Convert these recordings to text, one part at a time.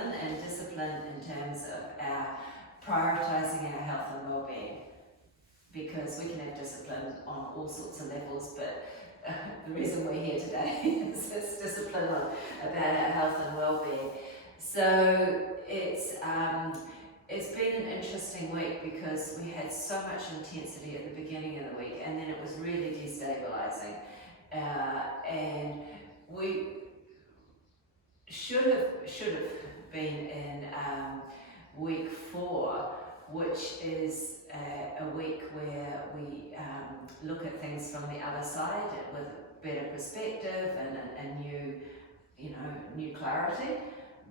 discipline, and discipline in terms of our prioritizing our health and well-being, because we can have discipline on all sorts of levels, but the reason we're here today is it's discipline about our health and well-being. So it's been an interesting week because we had so much intensity at the beginning of the week, and then it was really destabilizing, and we should have been in week 4, which is a week where we look at things from the other side with better perspective and a new clarity.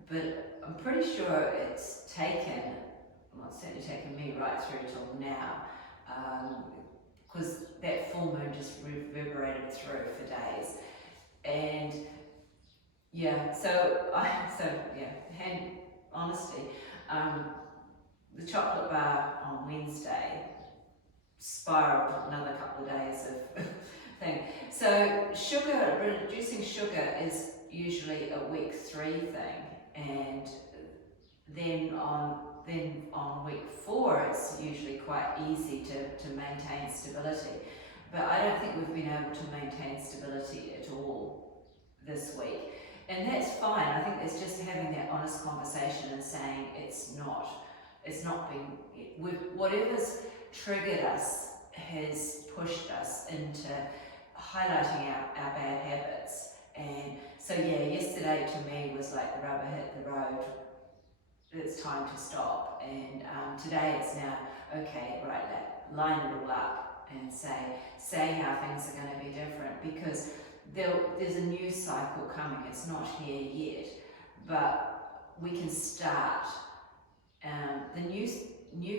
But I'm pretty sure it's certainly taken me right through till now, because that full moon just reverberated through for days, and hand honesty, the chocolate bar on Wednesday spiraled another couple of days of thing. So reducing sugar is usually a week 3 thing, and then on week 4 it's usually quite easy to maintain stability. But I don't think we've been able to maintain stability at all this week. And that's fine. I think it's just having that honest conversation and saying it's not been, whatever's triggered us has pushed us into highlighting our bad habits. And so yesterday to me was like the rubber hit the road, it's time to stop. And today it's now, okay, right, line it all up and say how things are going to be different, because there's a new cycle coming. It's not here yet, but we can start. The new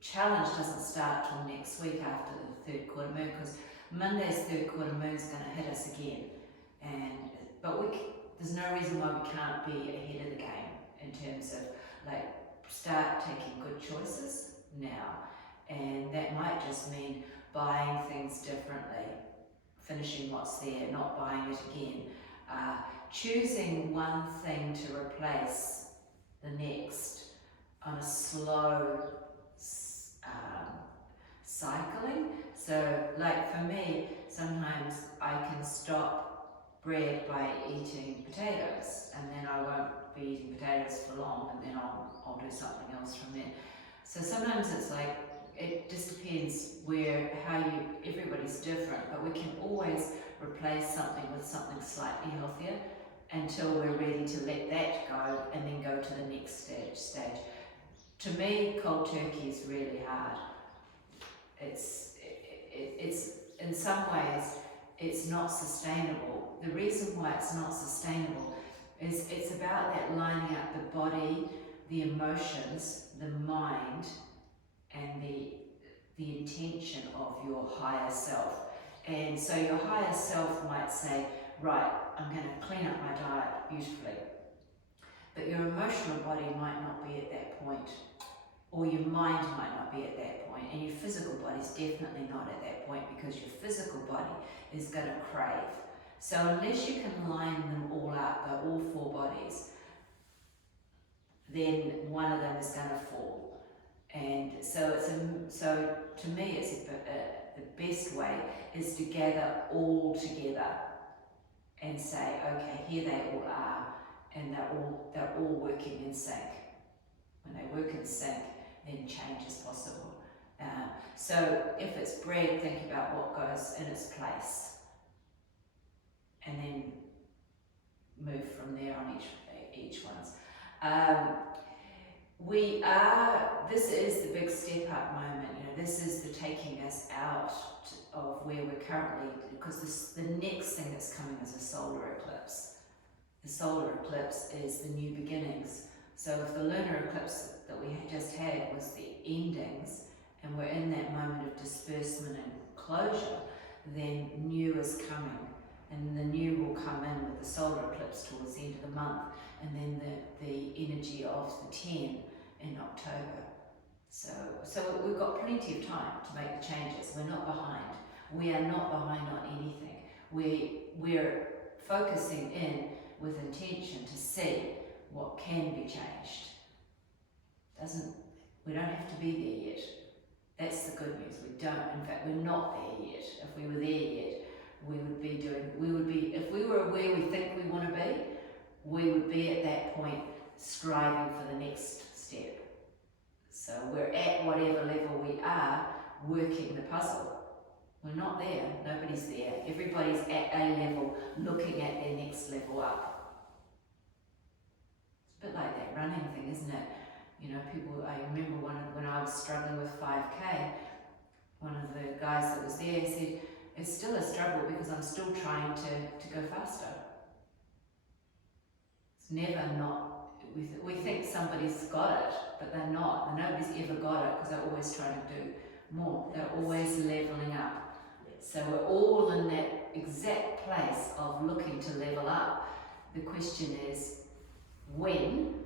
challenge doesn't start till next week after the 3rd quarter moon, because Monday's 3rd quarter moon is going to hit us again. But there's no reason why we can't be ahead of the game in terms of start taking good choices now, and that might just mean buying things differently, finishing what's there, not buying it again, choosing one thing to replace the next on a slow cycling. So for me, sometimes I can stop bread by eating potatoes, and then I won't be eating potatoes for long, and then I'll do something else from there. So sometimes it's it just depends everybody's different, but we can always replace something with something slightly healthier until we're ready to let that go and then go to the next stage. To me, cold turkey is really hard. It's in some ways it's not sustainable. The reason why it's not sustainable is it's about that lining up the body, the emotions, the mind, and the intention of your higher self. And so your higher self might say, right, I'm going to clean up my diet beautifully. But your emotional body might not be at that point, or your mind might not be at that point, and your physical body's definitely not at that point, because your physical body is going to crave. So unless you can line them all up, all 4 bodies, then one of them is going to fall. And so to me, it's the best way is to gather all together and say, okay, here they all are, and they're all working in sync. When they work in sync, then change is possible. So if it's bread, think about what goes in its place, and then move from there on each one's. This is the big step up moment. This is the taking us out of where we're currently, because the next thing that's coming is a solar eclipse. The solar eclipse is the new beginnings. So if the lunar eclipse that we just had was the endings, and we're in that moment of disbursement and closure, then new is coming. And the new will come in with the solar eclipse towards the end of the month, and then the energy of the 10 in October. So we've got plenty of time to make the changes. We're not behind. We are not behind on anything. We're focusing in with intention to see what can be changed. We don't have to be there yet. That's the good news. We don't, in fact, we're not there yet. If we were there yet, if we were where we think we want to be, we would be at that point striving for the next step. So we're at whatever level we are working the puzzle. We're not there, nobody's there. Everybody's at a level looking at their next level up. It's a bit like that running thing, isn't it? You know, I remember when I was struggling with 5K, one of the guys that was there said, it's still a struggle because I'm still trying to go faster. It's never not, we think somebody's got it, but they're not. And nobody's ever got it because they're always trying to do more. They're always leveling up. So we're all in that exact place of looking to level up. The question is, when?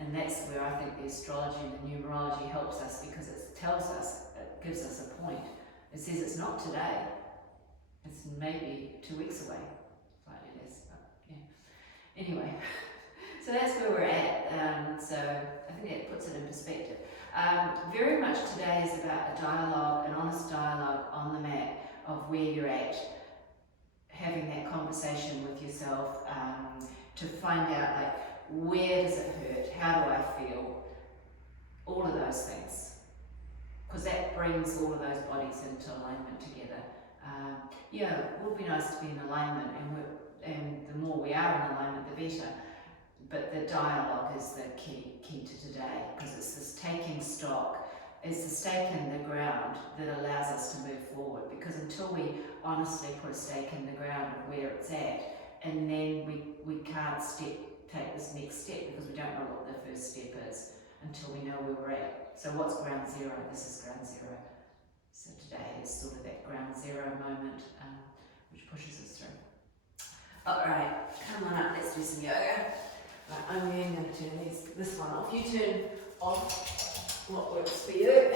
And that's where I think the astrology and the numerology helps us, because it tells us, it gives us a point. It says it's not today, it's maybe 2 weeks away, slightly less, but yeah. Anyway, so that's where we're at. So I think that puts it in perspective. Very much today is about a dialogue, an honest dialogue on the mat of where you're at, having that conversation with yourself to find out, like, where does it hurt? How do I feel? All of those things. Because that brings all of those bodies into alignment together. Yeah, it would be nice to be in alignment, and the more we are in alignment, the better. But the dialogue is the key to today, because it's this taking stock, it's the stake in the ground that allows us to move forward. Because until we honestly put a stake in the ground of where it's at, and then we can't take this next step, because we don't know what the first step is until we know where we're at. So what's ground zero? This is ground zero. So today is sort of that ground zero moment, which pushes us through. Alright, come on up, let's do some yoga. Right, I'm going to turn this one off. You turn off what works for you.